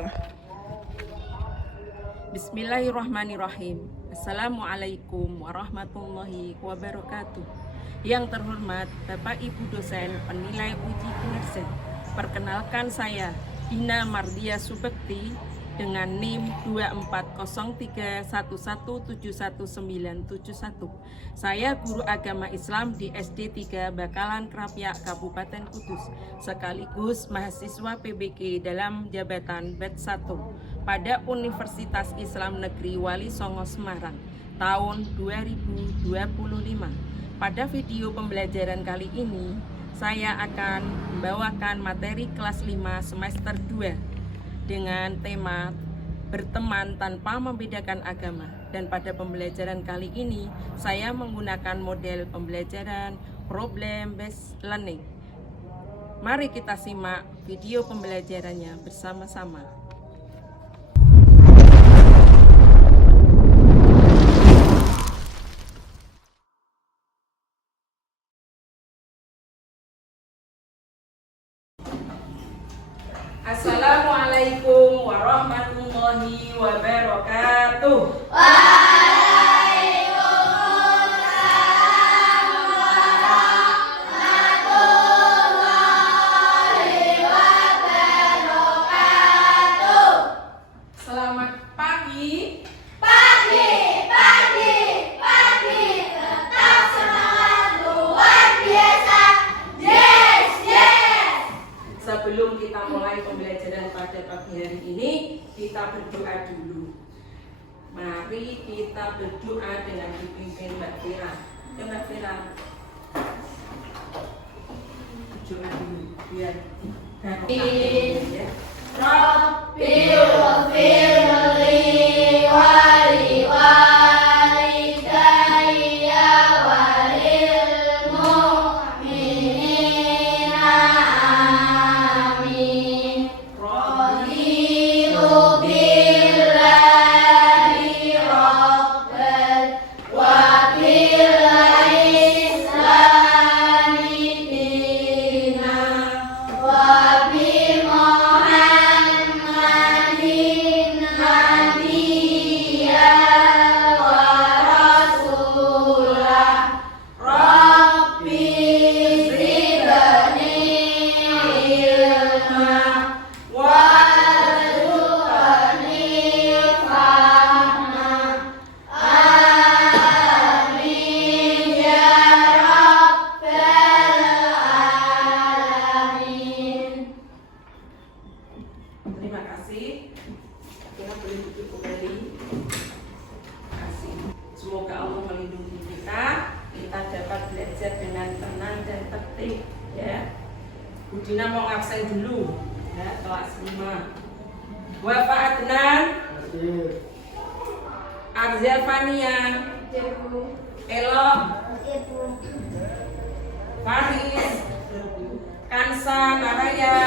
wabarakatuh. Bismillahirrahmanirrahim. Assalamualaikum warahmatullahi wabarakatuh. Yang terhormat Bapak Ibu dosen penilai uji kinerja, perkenalkan saya Ina Mardia Subekti dengan NIM 24031171971. Saya guru agama Islam di SD 3 Bakalan Krapyak Kabupaten Kudus, sekaligus mahasiswa PBG dalam jabatan BED 1 pada Universitas Islam Negeri Wali Songo Semarang tahun 2025. Pada video pembelajaran kali ini, saya akan membawakan materi kelas 5 semester 2 dengan tema berteman tanpa membedakan agama. Dan pada pembelajaran kali ini, saya menggunakan model pembelajaran problem based learning. Mari kita simak video pembelajarannya bersama-sama. Assalamualaikum warahmatullahi wabarakatuh. Selamat pagi. Tetap semangat luar biasa. Yes, yes. Sebelum kita mulai pembelajaran pada pagi hari ini, kita berdoa dulu. Mari kita berdoa dengan dipimpin Mbak Fira. Ya Mbak Fira, berdoa dulu biar ya. Rabbil wali walidayya walil mu'minina amin. Raditu billahi rabbal wa bil islami dina wa bi Muhammadin nabiyya wa rasulah. Rabbi zidni ilma warzuqni fahma. Amin ya rabbal alamin. Terima kasih. Kita boleh duduk kembali. Terima kasih. Semoga Allah melindungi kita dapat belajar dengan tenang dan tertib, ya. Bu Dina mau absen dulu, ya, kelas 5. Wafa Adnan, Arzel Fania, Elo, Faris, Kansa, Naraya.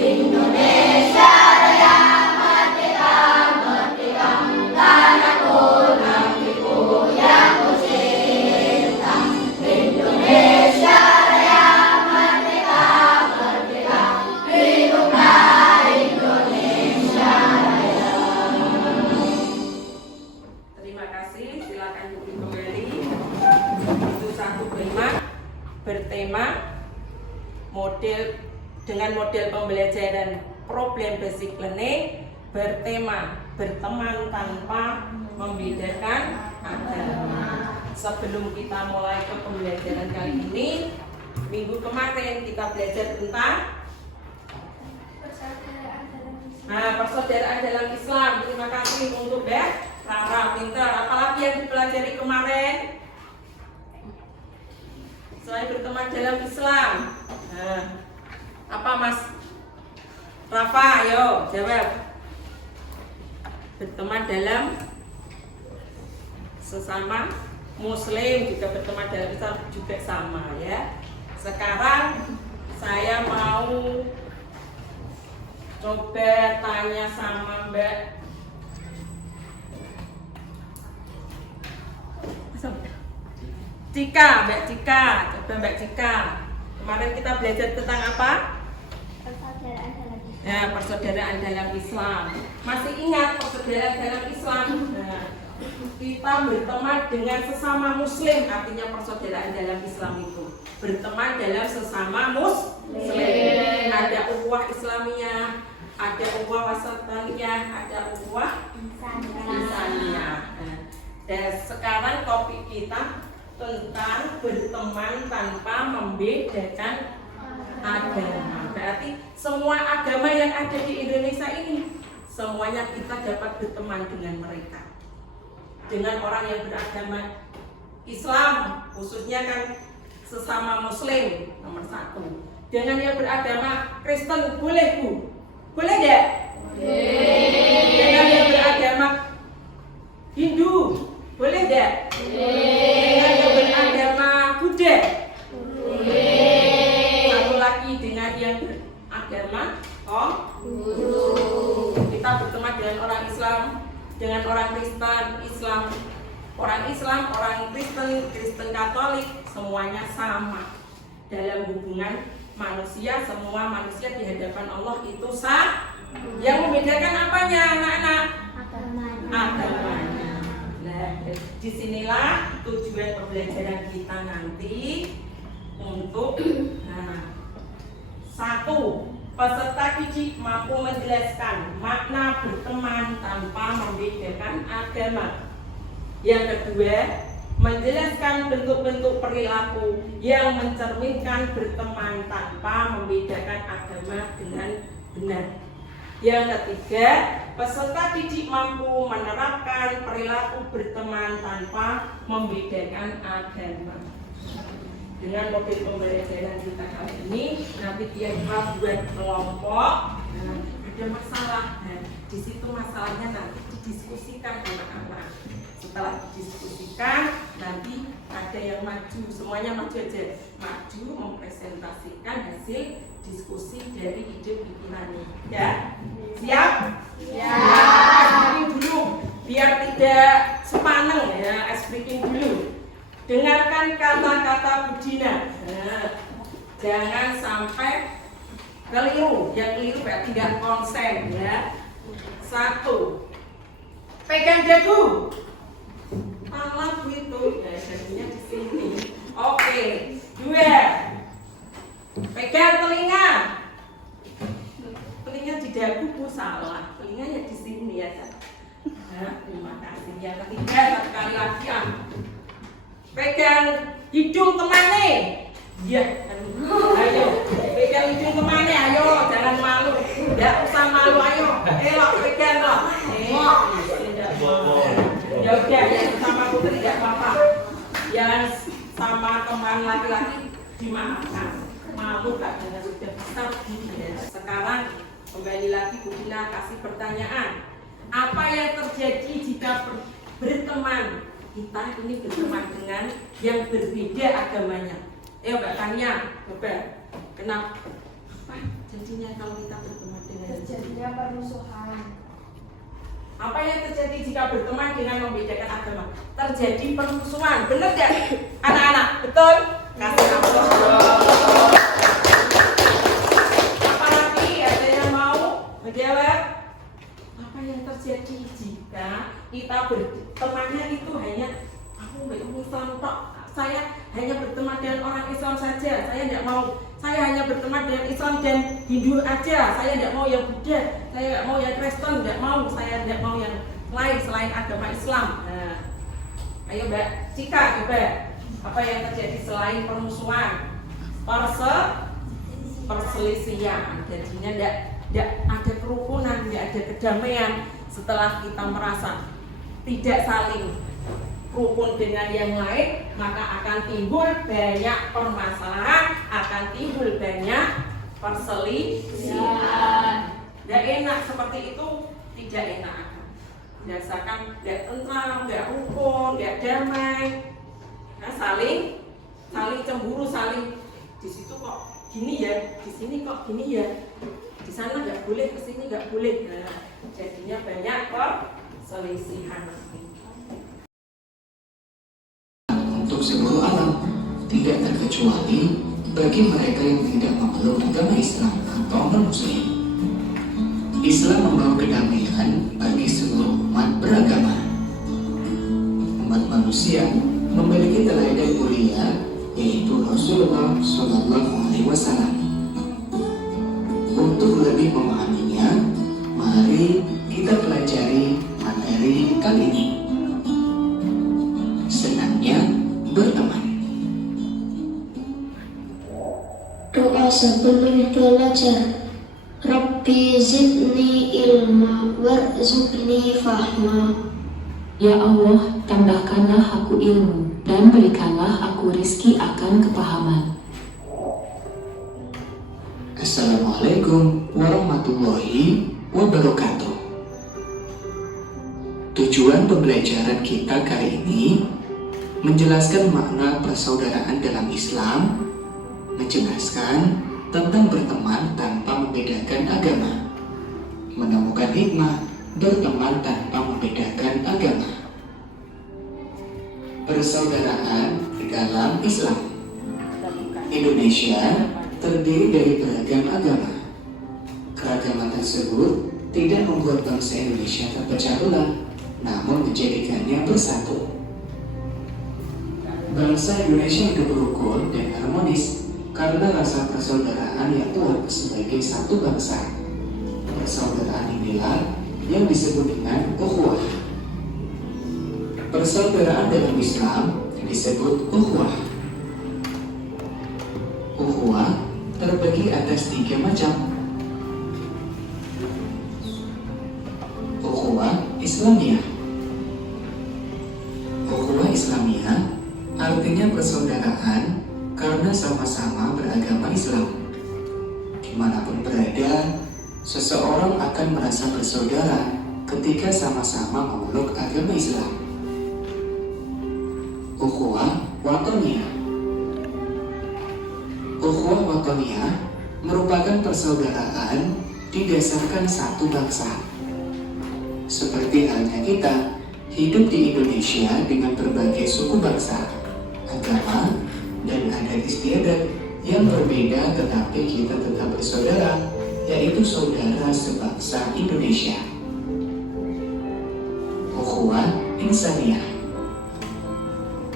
Indonesia Raya merdeka, merdeka, tanahku negeriku yang ku cinta. Indonesia Raya merdeka, merdeka, hiduplah Indonesia Raya. Terima kasih, silakan duduk kembali. Itu 1 bertema dengan model pembelajaran problem basic learning bertema berteman tanpa membedakan agama. Sebelum kita mulai ke pembelajaran kali ini, minggu kemarin kita belajar tentang persaudaraan dalam Islam. Terima kasih untuk Rara, pintar. Apalagi yang dipelajari kemarin selain berteman dalam Islam? Apa Mas Rafa? Ayo jawab. Berteman dalam sesama Muslim, juga berteman dalam Islam juga sama, ya. Sekarang saya mau coba tanya sama Mbak Cika, Mbak Cika. Coba Mbak Cika, kemarin kita belajar tentang apa? Persaudaraan dalam Islam. Nah, persaudaraan dalam Islam. Masih ingat persaudaraan dalam Islam? Nah, kita berteman dengan sesama Muslim, artinya persaudaraan dalam Islam itu berteman dalam sesama Muslim. Ada ukhuwah Islamiyah, ada ukhuwah wasataniyah, ada ukhuwah insaniyah. Nah, dan sekarang topik kita tentang berteman tanpa membedakan agama. Berarti semua agama yang ada di Indonesia ini semuanya kita dapat berteman dengan mereka. Dengan orang yang beragama Islam, khususnya kan sesama Muslim nomor 1. Dengan yang beragama Kristen boleh Bu? Boleh tidak? Dengan yang beragama Hindu boleh tidak? Dengan yang beragama Buddha satu lagi dengan yang beragama kita berteman dengan orang Islam, dengan orang Kristen, orang Islam, orang Kristen Katolik, semuanya sama dalam hubungan manusia. Semua manusia di hadapan Allah itu sama. Yang membedakan apanya anak-anak? Agamanya. Nah, disinilah tujuan pembelajaran kita nanti untuk satu, peserta didik mampu menjelaskan makna berteman tanpa membedakan agama. Yang kedua, menjelaskan bentuk-bentuk perilaku yang mencerminkan berteman tanpa membedakan agama dengan benar. Yang ketiga, peserta didik mampu menerapkan perilaku berteman tanpa membedakan agama. Dengan model pembelajaran kita kali ini, nanti dia buat kelompok. Nah, ada masalah. Nah, di situ masalahnya nanti didiskusikan anak-anak. Setelah didiskusikan, nanti ada yang maju, semuanya maju aja, maju mempresentasikan hasil diskusi dari ide pikirannya. Ya, siap? Ya. Speaking dulu, biar tidak sepaneng ya. Speaking dulu. Dengarkan kata-kata Budina. Nah, jangan sampai keliru. Yang keliru berarti tidak konsen ya. 1. Pegang dagu. Alat itu, ya dagunya di sini. Oke. 2. Pegang telinga. Telinga di dagu Bu, salah. Telinganya di sini ya. Nah, terima kasih. Yang ketiga, satu kali lagi ya. Pegang hidung temane. Iya. Ayo, pegang hidung temane. Ayo, jangan malu. Tidak usah malu, ayo. Elok pegang loh. Ya udah, yang sama putri tidak apa-apa. Yang sama teman laki-laki dimaafkan. Malu katanya sudah besar. Sekarang kembali lagi Bu Dina kasih pertanyaan. Apa yang terjadi jika berteman? Kita ini berteman dengan yang berbeda agamanya. Mbak Tania, coba. Kenapa? Apa jadinya kalau kita berteman dengan terjadinya permusuhan? Apa yang terjadi jika berteman dengan membedakan agama? Terjadi permusuhan. Benar gak anak-anak? Betul? Kasih aplaus. Apalagi ada yang mau menjawab? Apa yang terjadi jika kita bertemannya itu hanya aku Islam tok, saya hanya berteman dengan orang Islam saja, saya tidak mau, saya hanya berteman dengan Islam dan Hindu aja, saya tidak mau yang Buddha, saya tidak mau yang Kristen, tidak mau, saya tidak mau yang lain selain agama Islam. Nah, ayo Mbak Cika coba, apa yang terjadi selain permusuhan? Perselisihan, jadinya tidak ada kerukunan, tidak ada kedamaian. Setelah kita merasa tidak saling rukun dengan yang lain, maka akan timbul banyak permasalahan, akan timbul banyak perselisihan. Tidak enak seperti itu, tidak enak. Berdasarkan tidak tentram, tidak rukun, tidak damai. Nah, saling cemburu, saling di situ kok gini ya, di sini kok gini ya, di sana nggak boleh, ke sini nggak boleh. Nah, jadinya banyak perselisihan. Untuk seluruh alam, tidak terkecuali bagi mereka yang tidak memeluk agama Islam atau non-Muslim. Islam membawa kedamaian bagi seluruh umat beragama. Umat manusia memiliki teladan mulia, yaitu Rasulullah SAW. Untuk lebih memahaminya, mari kita pelajari materi kali ini. Senangnya berteman. Doa sebelum belajar. Rabbi zidni ilma warzuqni fahma. Ya Allah, tambahkanlah aku ilmu, dan berikanlah aku rizki akan kepahaman. Assalamualaikum warahmatullahi wabarakatuh. Tujuan pembelajaran kita kali ini menjelaskan makna persaudaraan dalam Islam, menjelaskan tentang berteman tanpa membedakan agama, menemukan hikmah berteman tanpa membedakan agama. Persaudaraan dalam Islam. Indonesia terdiri dari beragam agama. Keragaman tersebut tidak membuat bangsa Indonesia terpecah belah, namun menjadikannya bersatu. Bangsa Indonesia hidup rukun dan harmonis karena rasa persaudaraan yang kuat sebagai satu bangsa. Persaudaraan inilah yang disebut dengan ukhuwah. Persaudaraan dalam Islam disebut ukhuwah. Ukhuwah terbagi atas 3 macam. Ukhuwah Islamiyah. Ukhuwah Islamiyah artinya persaudaraan karena sama-sama beragama Islam. Dimanapun berada, seseorang akan merasa bersaudara ketika sama-sama memeluk agama Islam. Ukhuwah Wataniyah. Ukhuwah Wataniyah merupakan persaudaraan didasarkan satu bangsa. Seperti halnya kita hidup di Indonesia dengan berbagai suku bangsa, agama, dan adat istiadat yang berbeda, tetapi kita tetap bersaudara, yaitu saudara sebangsa Indonesia. Ukhuwah Insaniyah.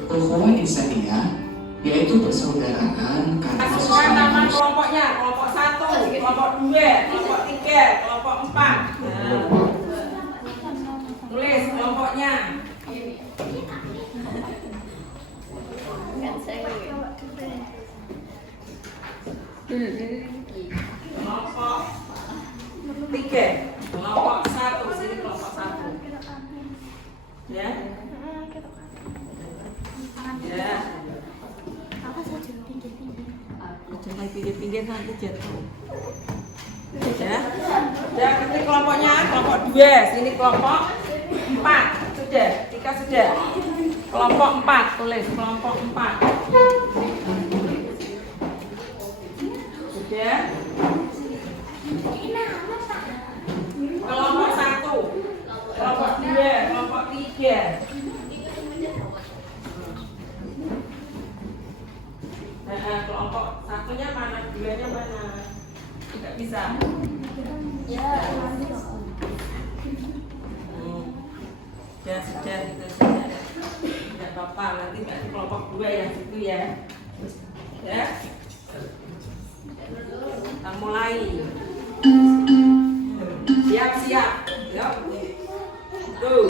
Ukhuwah Insaniyah yaitu persaudaraan karena Masukkan nama kelompoknya, kelompok 1, kelompok 2, kelompok 3, kelompok 4. Nah. Tulis kelompoknya. Kelompok 3, kelompok 1, sini kelompok 1. Ya. Ya. Jangan pinggir-pinggir nanti jatuh. Ya. Sudah ketik kelompoknya, kelompok 2, sini kelompok 4. Sudah, 3 sudah. Kelompok 4, tulis kelompok 4. Sudah. Kelompok 1, kelompok 2, kelompok 3. Nah, kelompok 1-nya mana, 2-nya mana? Tidak bisa. Ya, sudah itu saja. Tidak apa-apa, nanti kelompok 2 yang situ ya. Ya. Kita mulai. Siap-siap. Yuk. Tuh.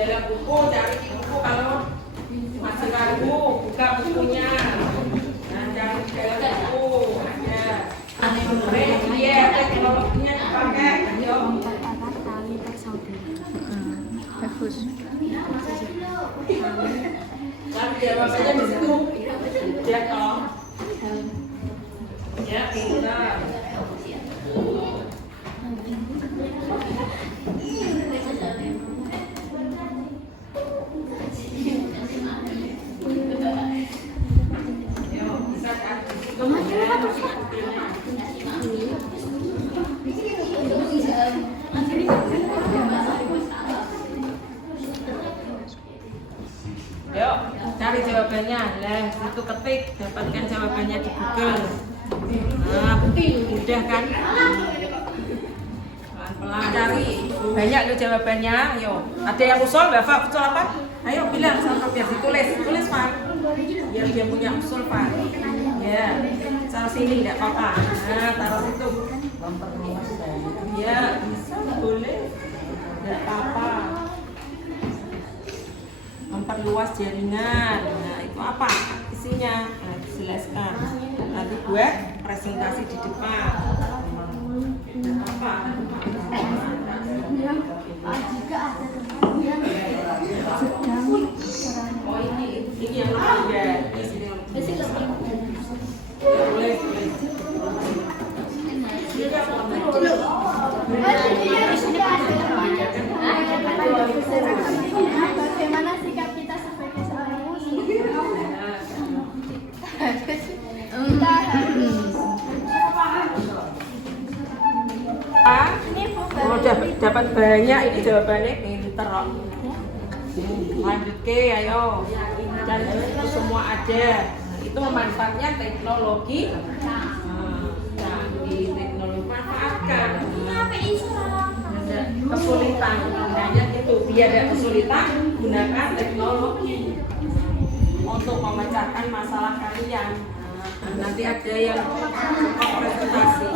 dalam buku, cari di buku. Kalau masih ragu, buka bukunya. Nah, cari di dalam buku. Ada. Iya, teknologinya dipakai. Ayo. Bagus. Kan jawabannya di situ. Ya toh. Ya, pintar. Yuk, cari jawabannya. Lah, itu ketik, dapatkan jawabannya di Google. Nah, mudah kan? Pelan-pelan cari. Banyak lo jawabannya. Yo, ada yang usul, Bapak usul apa? Ayo bilang sama biar ditulis, Pak. Biar dia punya usul, Pak. Ya, taruh sini enggak apa-apa. Nah, taruh situ. Ya, bisa, boleh. Enggak apa-apa. Memperluas jaringan. Nah, itu apa isinya? Nah, dijelaskan. Nanti buat presentasi di depan. Apa? Oh, ini yang ada. Boleh. Bagaimana sikap kita sebagai seorang muslim? Kita harus Oh, dapat banyak ini jawabannya pinter kok. Lanjut ke, ayo. Dan itu semua ada. Nah, itu manfaatnya teknologi. Nah, di teknologi manfaatkan. Ada kesulitan, hanya itu biar ada kesulitan gunakan teknologi untuk memecahkan masalah kalian. Nah, nanti ada yang presentasi.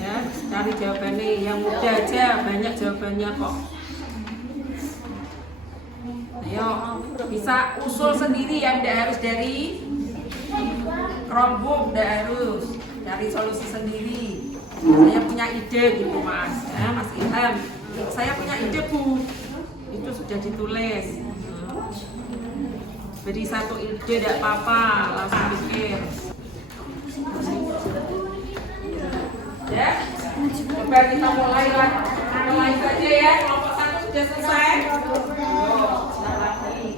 Ya, cari jawabannya yang mudah aja, banyak jawabannya kok. Ayo, bisa usul sendiri ya, tidak harus dari Chromebook, tidak harus cari solusi sendiri. Saya punya ide gitu Mas, ya, Mas Ilham. Saya punya ide Bu, itu sudah ditulis. Beri satu ide tidak apa-apa, langsung pikir. Ya, coba kita mulai saja ya. Kelompok 1 sudah selesai. Sebentar lagi.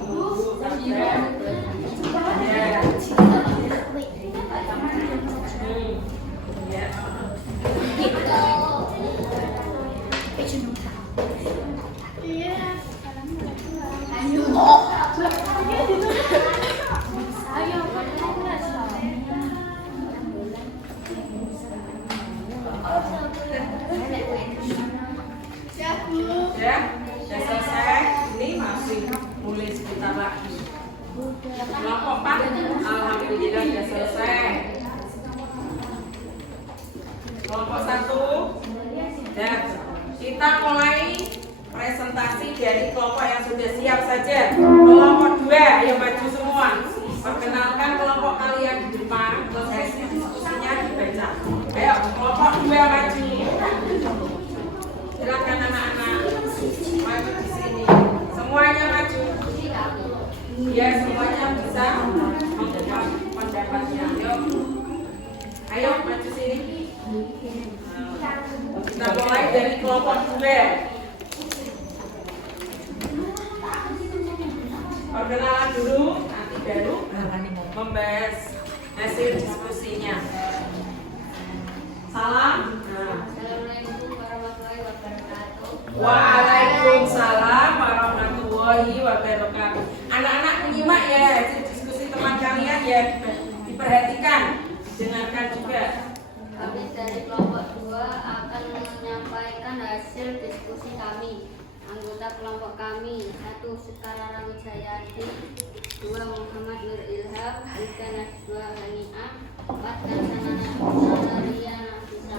Ya, sudah selesai. Ini masih mulai sebentar lagi. Kelompok 4, alhamdulillah sudah selesai. Kelompok 1, dan kita mulai presentasi dari kelompok yang sudah siap saja. Kelompok 2, ayo maju semua. Perkenalkan kelompok kalian di depan, terus hasil diskusinya dibaca. Ayo, kelompok 2 maju. Silakan anak-anak maju di sini. Semuanya maju. Ya, semuanya bisa membuat pendapatnya. Ayo maju sini. Kita mulai dari kelompok 2. Perkenalan dulu, nanti baru membahas hasil diskusinya. Salam. Assalamualaikum warahmatullahi wabarakatuh. Waalaikumsalam warahmatullahi wabarakatuh. Anak-anak menyimak ya hasil diskusi teman kalian ya, diperhatikan, dengarkan juga. Kami dari kelompok 2 akan menyampaikan hasil diskusi kami. Anggota kelompok kami: 1. Sekar Ramijayati, 2. Muhammad Nur Ilham, 3. Najwa Haniah, 4. Karsana Nasaria Nafisa.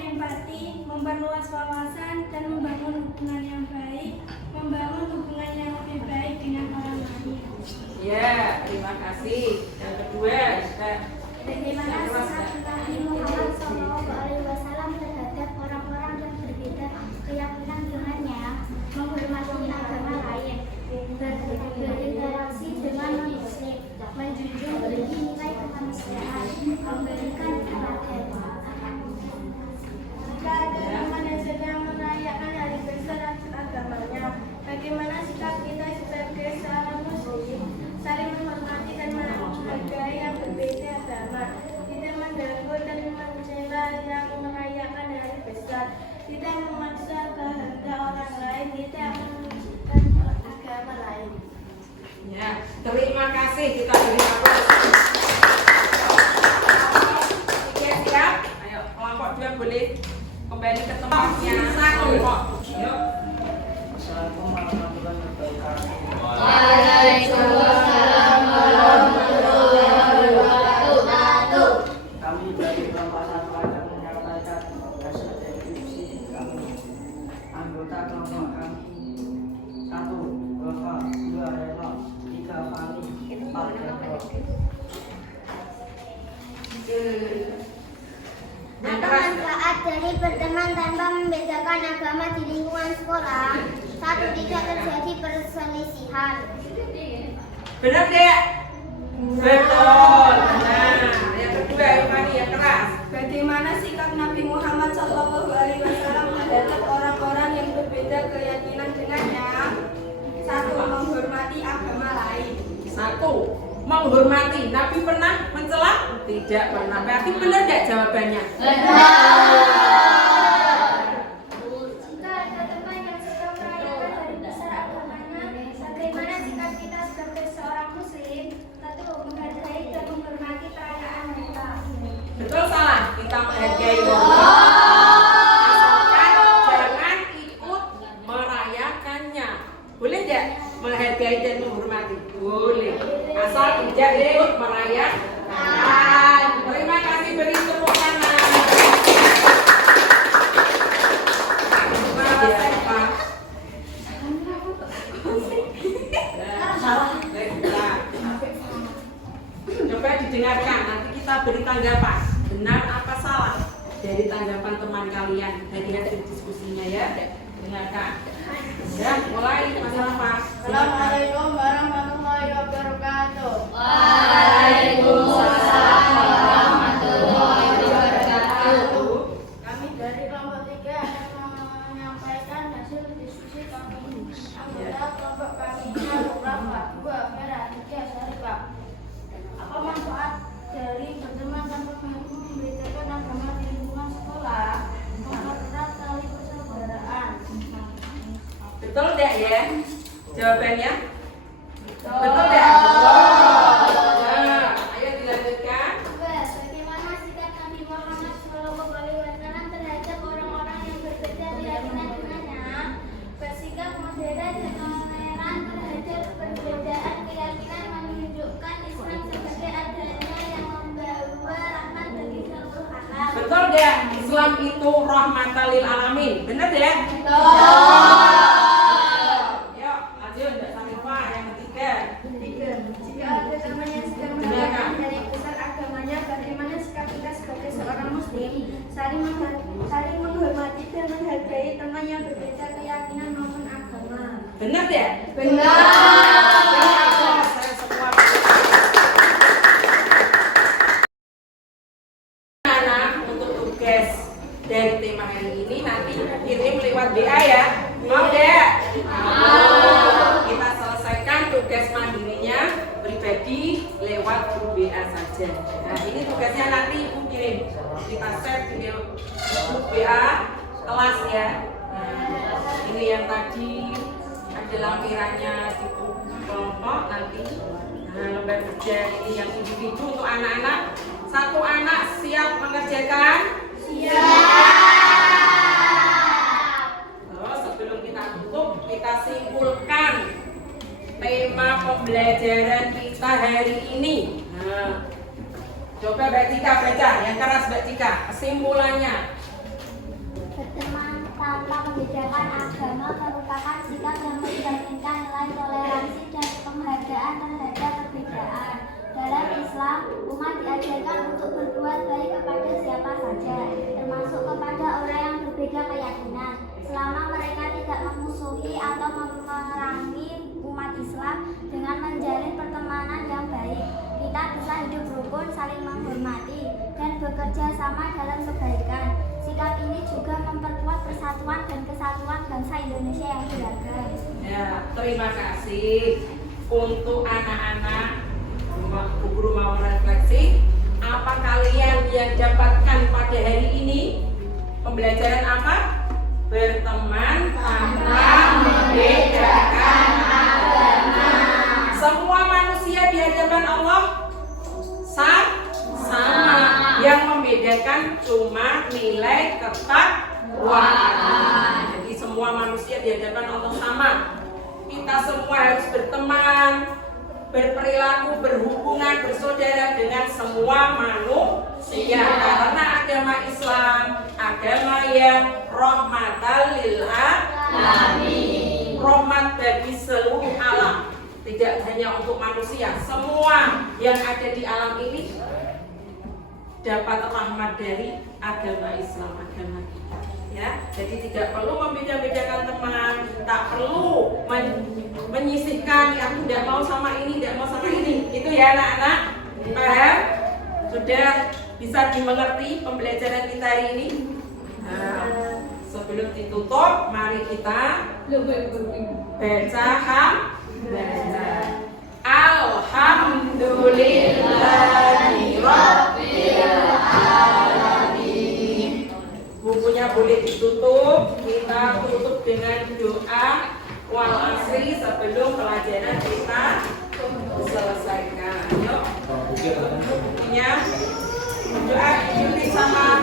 empati, memperluas wawasan, dan membangun hubungan yang baik, membangun hubungan yang lebih baik dengan orang lain. Ya, terima kasih. Yang kedua, Bagaimana sikap Nabi Muhammad SAW terhadap orang-orang yang berbeda keyakinan dengannya, menghormati agama lain, berinteraksi dengan non-muslim, menjunjung tinggi nilai kemanusiaan, memberikan perhatian. Jika ada teman yang sedang merayakan hari besar agamanya, bagaimana sikap kita sebagai seorang muslim? Saling menghormati dan menghargai yang berbeda agama, tidak mengganggu dan mencela yang merayakan hari besar, tidak memaksa kehendak orang lain, tidak menunjukkan agama lain. ya, terima kasih. Kita beri aplaus. Oke, siap. Ayo, kelompok 2 boleh kembali ke tempatnya. Kelompok. Yuk. Waalaikumsalam warahmatullahi wabarakatuh. Kami dari kelompok 1 akan menyampaikan hasil deskripsi kami. Anggota kelompok kami 1 Bapak, 2 Reno, 3 Fani, 4 Joko. Apa manfaat dari berteman tanpa membedakan agama di lingkungan sekolah? 1. Tidak terjadi perselisihan. Benar, Dek? Betul. Nah, yang kedua, Fani, yang keras. Bagaimana sikap Nabi Muhammad SAW terhadap orang-orang yang berbeda keyakinan dengannya? 1. Menghormati agama lain. 1. Menghormati. Nabi pernah mencela? Tidak pernah. Berarti benar tidak jawabannya? Jika ada teman yang sedang merayakan hari besar agamanya, bagaimana sikap kita sebagai seorang muslim? 1. Menghargai dan menghormati perayaan mereka. Betul salah? Kita menghargai. Asalkan jangan ikut merayakannya. Boleh tidak menghargai dan menghormati? Boleh. Asal tidak ikut merayakan. Terima kasih, beri tepuk tangan. Coba didengarkan, nanti kita beri tanggapan. Benar apa salah dari tanggapan teman kalian dari hasil diskusinya ya. Dengarkan. Ya, mulai Mas Rafa. Assalamualaikum warahmatullahi wabarakatuh. Waalaikumsalam warahmatullahi wabarakatuh. Kami dari kelompok 3 akan menyampaikan hasil diskusi kami. Anggota kelompok kami Rafa, 2 Vera, 3 Syarifah. Apa manfaat dari berteman tanpa membedakan agama di lingkungan sekolah? Mempererat tali persaudaraan. Betul tidak ya? Jawabannya? Betul tidak? Nah, ayo dilanjutkan. Bagaimana sikap Nabi Muhammad SAW terhadap orang-orang yang berbeda keyakinan dengannya? Bersikap modern dan toleran terhadap perbedaan keyakinan, menunjukkan Islam sebagai agama yang membawa rahmat bagi seluruh alam. Betul tidak? Islam itu rahmatan lil alamin. Benar tidak? Yuk, lanjut Mbak Sarifah yang ketiga. Jika ada teman yang sedang merayakan hari besar agamanya, bagaimana sikap kita sebagai seorang muslim? Saling menghormati dan menghargai teman yang berbeda keyakinan maupun agama. Benar tidak? Benar. Saya semua. Anak untuk tugas dari tema hari ini nanti kirim lewat BA ya. Mau deh? Mau. Kita selesaikan tugas mandirinya pribadi lewat grup BA saja. Nah, ini tugasnya nanti Ibu kirim. Kita share di grup BA kelas ya. Nah, ini yang tadi ada lampirannya di grup kelompok nanti. Nah, lembar kerja ini yang individu untuk anak-anak. 1 anak siap mengerjakan? Terus sebelum kita tutup, kita simpulkan tema pembelajaran kita hari ini. Nah, coba Mbak Cika baca, yang keras Mbak Cika. Kesimpulannya, membedakan agama merupakan sikap yang mencerminkan nilai toleransi dan penghargaan terhadap perbedaan. Dalam Islam, umat diajarkan untuk berbuat baik kepada siapa saja, termasuk kepada orang yang berbeda keyakinan, selama mereka tidak memusuhi atau memerangi umat Islam dengan menjalin pertemanan yang baik. Kita bisa hidup rukun, saling menghormati, dan bekerja sama dalam kebaikan. Sikap ini juga memperkuat persatuan dan kesatuan bangsa Indonesia yang beragam. Ya, terima kasih untuk anak-anak. Bu Guru mau refleksi, apa kalian yang dapatkan pada hari ini? Pembelajaran apa? Berteman tanpa membedakan agama. Semua manusia di hadapan Allah sama. Yang membedakan cuma nilai ketakwaan. Jadi semua manusia di hadapan Allah sama. Kita semua harus berteman, berperilaku, berhubungan, bersaudara dengan semua manusia, karena agama Islam agama yang rahmatan lil alamin, rahmat bagi seluruh alam, tidak hanya untuk manusia. Semua yang ada di alam ini dapat rahmat dari agama Islam, agama kita. Ya, jadi tidak perlu membeda-bedakan teman, tak perlu menyisihkan, aku tidak mau sama ini, tidak mau sama ini. Itu ya anak-anak, paham? Sudah bisa dimengerti pembelajaran kita hari ini? Nah, sebelum ditutup, mari kita baca hamdalah. Alhamdulillahirabbil alamin. Bukunya boleh ditutup. Kita tutup dengan doa wal asri sebelum pelajaran kita selesaikan. Yuk. Bukunya doa Indonesia sama